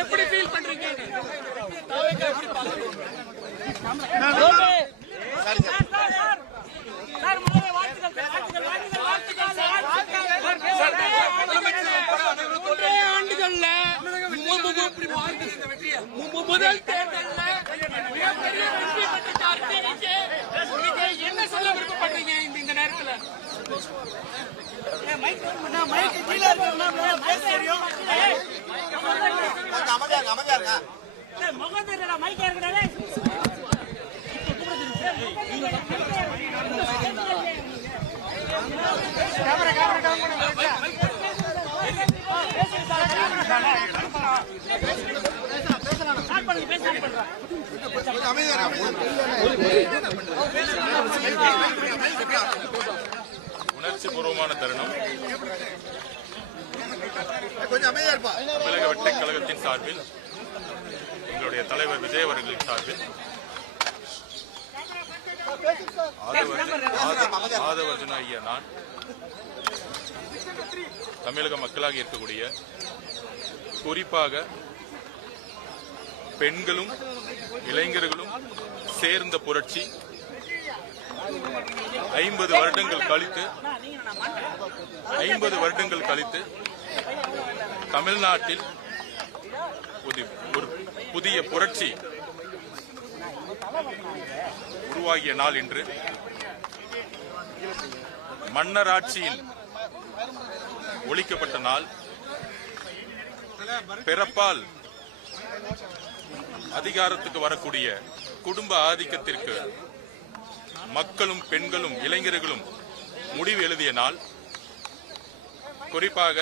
எப்படி ஃபீல் பண்றீங்க? முதல் தேர்தல்ல மிகப்பெரிய வெற்றி பெற்று என்ன சொல்ல விருப்பப்படுறீங்க இந்த நேரத்தில்? உணர்ச்சி பூர்வமான தருணம். தமிழக வெற்றிக் கழகத்தின் சார்பில், எங்களுடைய தலைவர் விஜய் அவர்களின் சார்பில் ஆதவர்ஜுன ஐயா நான் தமிழக மக்களாக இருக்கக்கூடிய குறிப்பாக பெண்களும் இளைஞர்களும் சேர்ந்த புரட்சி 50 வருடங்கள் கழித்து தமிழ்நாட்டில் ஒரு புதிய புரட்சி உருவாகிய நாள் இன்று. மன்னராட்சியில் ஒழிக்கப்பட்ட நாள். பிறப்பால் அதிகாரத்துக்கு வரக்கூடிய குடும்ப ஆதிக்கத்திற்கு மக்களும் பெண்களும் இளைஞர்களும் முடிவு எழுதிய நாள். குறிப்பாக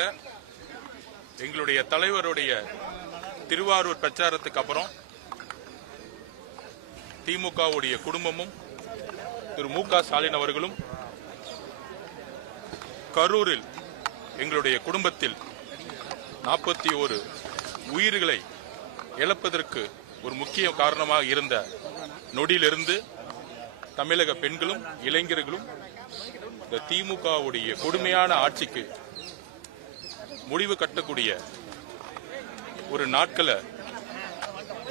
எங்களுடைய தலைவருடைய திருவாரூர் பிரச்சாரத்துக்கு அப்புறம் திமுகவுடைய குடும்பமும் திரு மு.க. ஸ்டாலின் அவர்களும் கரூரில் எங்களுடைய குடும்பத்தில் 41 உயிர்களை இழப்பதற்கு ஒரு முக்கிய காரணமாக இருந்த நொடியிலிருந்து தமிழக பெண்களும் இளைஞர்களும் இந்த திமுகவுடைய கொடுமையான ஆட்சிக்கு முடிவு கட்டக்கூடிய ஒரு நாட்களை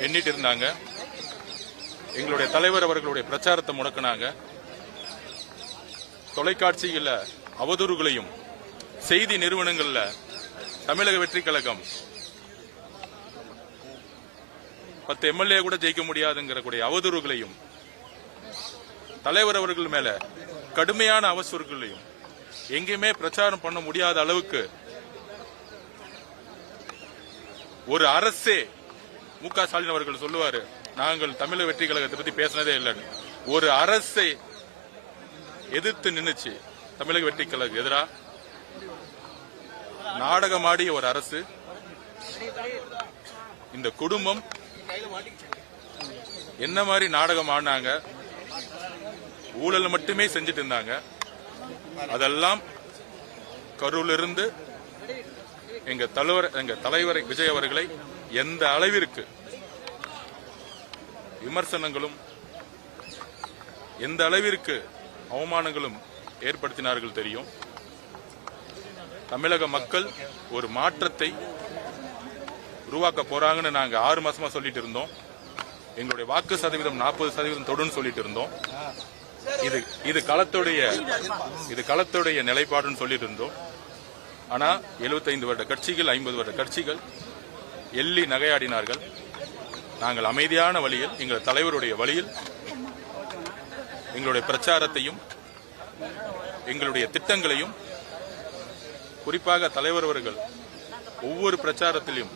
எண்ணிட்டு இருந்தாங்க. எங்களுடைய தலைவர் அவர்களுடைய பிரச்சாரத்தை முடக்கினாங்க. தொலைக்காட்சியில் அவதூறுகளையும் செய்தி நிறுவனங்கள்ல தமிழக வெற்றி கழகம் 10 எம்எல்ஏ கூட ஜெயிக்க முடியாதுங்கிற கூடிய அவதூறுகளையும் தலைவர் அவர்கள் மேல கடுமையான அவசரங்களையும் எங்கேயுமே பிரச்சாரம் பண்ண முடியாத அளவுக்கு ஒரு அரசே மு.க. ஸ்டாலின் அவர்கள் சொல்லுவாரு, நாங்கள் தமிழக வெற்றி கழகத்தை பத்தி பேசினதே இல்லைன்னு. ஒரு அரசை எதிர்த்து நின்னுச்சு தமிழக வெற்றி கழகம் எதிரா நாடகமாடிய ஒரு அரசு. இந்த குடும்பம் என்ன மாதிரி நாடகம் ஆடினாங்க, ஊழல் மட்டுமே செஞ்சிட்டு இருந்தாங்க. அதெல்லாம் கரூரிலிருந்து எங்க தலைவர் விஜய் அவர்களை எந்த அளவிற்கு விமர்சனங்களும் எந்த அளவிற்கு அவமானங்களும் ஏற்படுத்தினார்கள் தெரியும். தமிழக மக்கள் ஒரு மாற்றத்தை உருவாக்க போறாங்கன்னு நாங்க 6 மாசமா சொல்லிட்டு இருந்தோம். எங்களுடைய வாக்கு சதவீதம் 40% தொடுன்னு சொல்லிட்டு இருந்தோம். இது களத்துடைய நிலைப்பாடுன்னு சொல்லிட்டு இருந்தோம். ஆனா 75 வருட கட்சிகள் 50 வருட கட்சிகள் எள்ளி நகையாடினார்கள். நாங்கள் அமைதியான வழியில், எங்கள் தலைவருடைய வழியில் எங்களுடைய பிரச்சாரத்தையும் எங்களுடைய திட்டங்களையும், குறிப்பாக தலைவர் அவர்கள் ஒவ்வொரு பிரச்சாரத்திலும்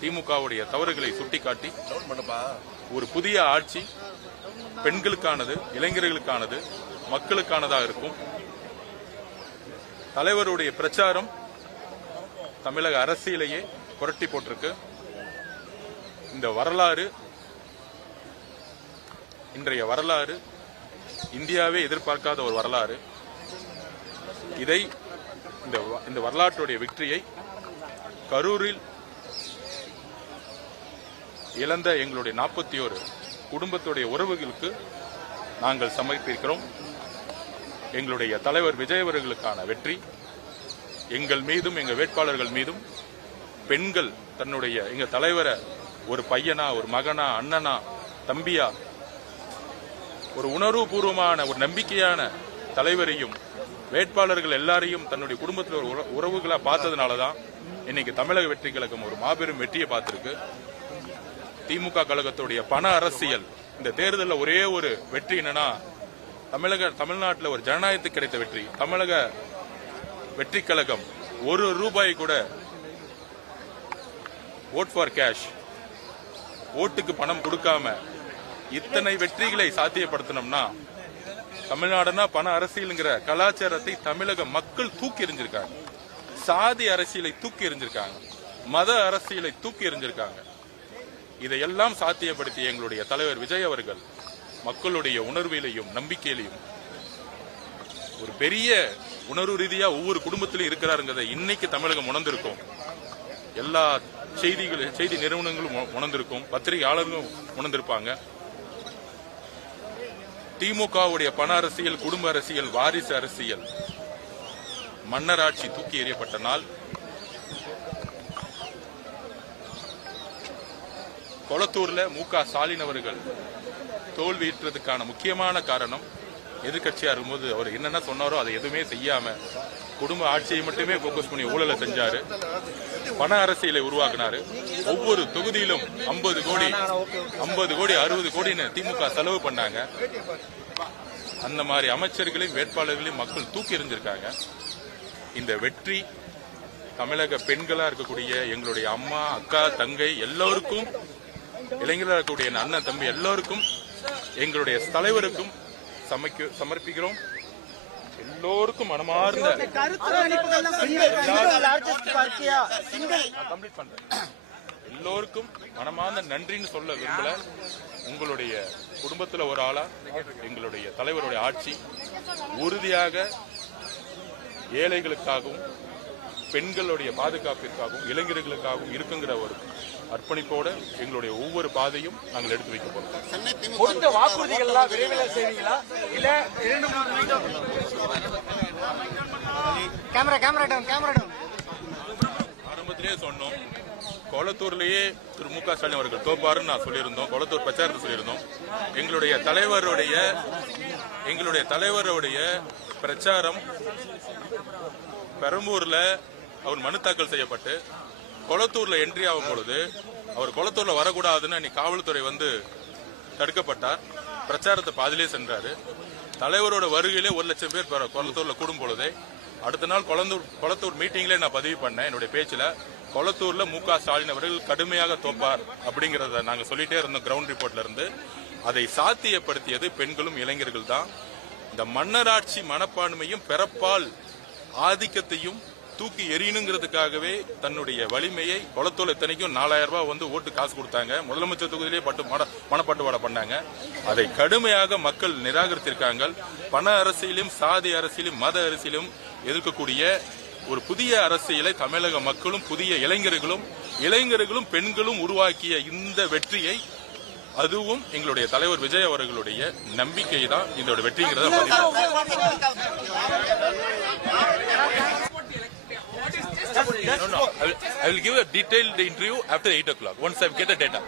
திமுகவுடைய தவறுகளை சுட்டிக்காட்டி ஒரு புதிய ஆட்சி பெண்களுக்கானது, இளைஞர்களுக்கானது, மக்களுக்கானதாக இருக்கும். தலைவருடைய பிரச்சாரம் தமிழக அரசியலையே புரட்டி போட்டிருக்கு. இந்த வரலாறு, இன்றைய வரலாறு இந்தியாவே எதிர்பார்க்காத ஒரு வரலாறு. இதை இந்த வரலாற்றுடைய வெற்றியை கரூரில் இழந்த எங்களுடைய 41 குடும்பத்துடைய உறவுகளுக்கு நாங்கள் சமர்ப்பிக்கிறோம். எங்களுடைய தலைவர் விஜய் அவர்களுக்கான வெற்றி எங்கள் மீதும் எங்க வேட்பாளர்கள் மீதும் பெண்கள் தன்னுடைய எங்க தலைவரை ஒரு பையனா, ஒரு மகனா, அண்ணனா, தம்பியா, ஒரு உணர்வுபூர்வமான ஒரு நம்பிக்கையான தலைவரையும் வேட்பாளர்கள் எல்லாரையும் தன்னுடைய குடும்பத்தில் ஒரு உறவுகளா பார்த்ததுனாலதான் இன்னைக்கு தமிழக வெற்றி கழகம் ஒரு மாபெரும் வெற்றியை பார்த்திருக்கு. திமுக கழகத்துடைய பண அரசியல் இந்த தேர்தலில் ஒரே ஒரு வெற்றி என்னன்னா, தமிழ்நாட்டில் ஒரு ஜனநாயகத்துக்கு கிடைத்த வெற்றி. தமிழக வெற்றி கழகம் ஒரு ரூபாய் கூட ஓட் ஃபார் கேஷ், ஓட்டுக்கு பணம் கொடுக்காம இத்தனை வெற்றிகளை சாத்தியப்படுத்தணும்னா, தமிழ்நாடுனா பண அரசியல்ங்கிற கலாச்சாரத்தை தமிழக மக்கள் தூக்கி எறிஞ்சிருக்காங்க. சாதி அரசியலை தூக்கி எறிஞ்சிருக்காங்க, மத அரசியலை தூக்கி எறிஞ்சிருக்காங்க. இதையெல்லாம் சாத்தியப்படுத்திய எங்களுடைய தலைவர் விஜய் அவர்கள் மக்களுடைய உணர்விலையும் நம்பிக்கையிலையும் ஒரு பெரிய உணர்வு ரீதியா ஒவ்வொரு குடும்பத்திலும் இருக்கிறாருங்கிறத இன்னைக்கு தமிழகம் உணர்ந்திருக்கும். எல்லா செய்தி நிறுவனங்களும் உணர்ந்திருக்கும், பத்திரிகையாளர்களும் உணர்ந்திருப்பாங்க. திமுகவுடைய பண அரசியல், குடும்ப அரசியல், வாரிசு அரசியல், மன்னராட்சி தூக்கி எறியப்பட்ட நாள். கொளத்தூர்ல மு.க. ஸ்டாலின் அவர்கள் தோல்வியுற்றதுக்கான முக்கியமான காரணம், எதிர்கட்சியா இருக்கும்போது அவர் என்னென்ன சொன்னாரோ அதை எதுவுமே செய்யாம குடும்ப ஆட்சியை மட்டுமே போக்கஸ் பண்ணி ஊழலை செஞ்சாரு, பண அரசியலை உருவாக்கினாரு. ஒவ்வொரு தொகுதியிலும் 50 கோடி 60 கோடின்னு திமுக செலவு பண்ணாங்க. அந்த மாதிரி அமைச்சர்களையும் வேட்பாளர்களையும் மக்கள் தூக்கி எறிஞ்சிருக்காங்க. இந்த வெற்றி தமிழக பெண்களா இருக்கக்கூடிய எங்களுடைய அம்மா, அக்கா, தங்கை எல்லோருக்கும், இளைஞர்களாக இருக்கக்கூடிய அண்ணன், தம்பி எல்லோருக்கும், எங்களுடைய தலைவருக்கும் சமர்ப்பிக்கிறோம். எல்லோருக்கும் மனமார்ந்த எல்லோருக்கும் மனமார்ந்த நன்றின்னு சொல்ல விரும்பல. உங்களுடைய குடும்பத்தில் ஒரு ஆளா எங்களுடைய தலைவருடைய ஆட்சி உறுதியாக ஏழைகளுக்காகவும் பெண்களுடைய பாதுகாப்பிற்காகவும் இளைஞர்களுக்காகவும் இருக்குங்கிற ஒரு அர்ப்பணிப்போட எங்களுடைய ஒவ்வொரு பாதையும் நாங்கள் எடுத்து வைக்க போறோம். கொடுத்த வாக்குறுதிகள் எல்லாம் விரைவில் செய்வீங்களா இல்ல 2-3 ஆரம்பத்திலேயே சொன்னோம், கொளத்தூர்லயே திரு மு.க. ஸ்டாலின் அவர்கள் தோப்பாருன்னு நான் சொல்லியிருந்தோம். கொளத்தூர் பிரச்சாரத்தை சொல்லியிருந்தோம். எங்களுடைய தலைவருடைய பிரச்சாரம் பெரம்பூர்ல அவர் மனு தாக்கல் செய்யப்பட்டு கொளத்தூர்ல என்ட்ரி ஆகும் பொழுது அவர் கொளத்தூர்ல வரக்கூடாதுன்னு அன்னைக்கு காவல்துறை வந்து தடுக்கப்பட்டார். பிரச்சாரத்தை பாதிலே சென்றாரு. தலைவரோட வருகையிலே 1 லட்சம் பேர் கொளத்தூர்ல கூடும் பொழுதே அடுத்த நாள் கொளத்தூர் மீட்டிங்ல நான் பதிவு பண்ணேன். என்னுடைய பேச்சுல கொளத்தூர்ல மு.க. ஸ்டாலின் அவர்கள் கடுமையாக தோப்பார் அப்படிங்கறத நாங்க சொல்லிட்டே இருந்தோம். கிரவுண்ட் ரிப்போர்ட்ல இருந்து அதை சாத்தியப்படுத்தியது பெண்களும் இளைஞர்கள் தான். இந்த மன்னராட்சி மனப்பான்மையும் பிறப்பால் ஆதிக்கத்தையும் தூக்கி எறியணுங்கிறதுக்காகவே தன்னுடைய வலிமையை கொளத்தூர் இத்தனைக்கும் 4000 ரூபாய் வந்து ஓட்டு காசு கொடுத்தாங்க. முதலமைச்சர் தொகுதியிலே பணப்பட்டுவாடா பண்ணாங்க. அதை கடுமையாக மக்கள் நிராகரித்திருக்காங்க. பண அரசியலும் சாதி அரசியலும் மத அரசியலும் எதிர்க்கக்கூடிய ஒரு புதிய அரசியலை தமிழக மக்களும் புதிய இளைஞர்களும் பெண்களும் உருவாக்கிய இந்த வெற்றியை, அதுவும் எங்களுடைய தலைவர் விஜய் அவர்களுடைய நம்பிக்கை தான் இதோட வெற்றிங்கிறத I will give a detailed interview after 8 o'clock once I get the data.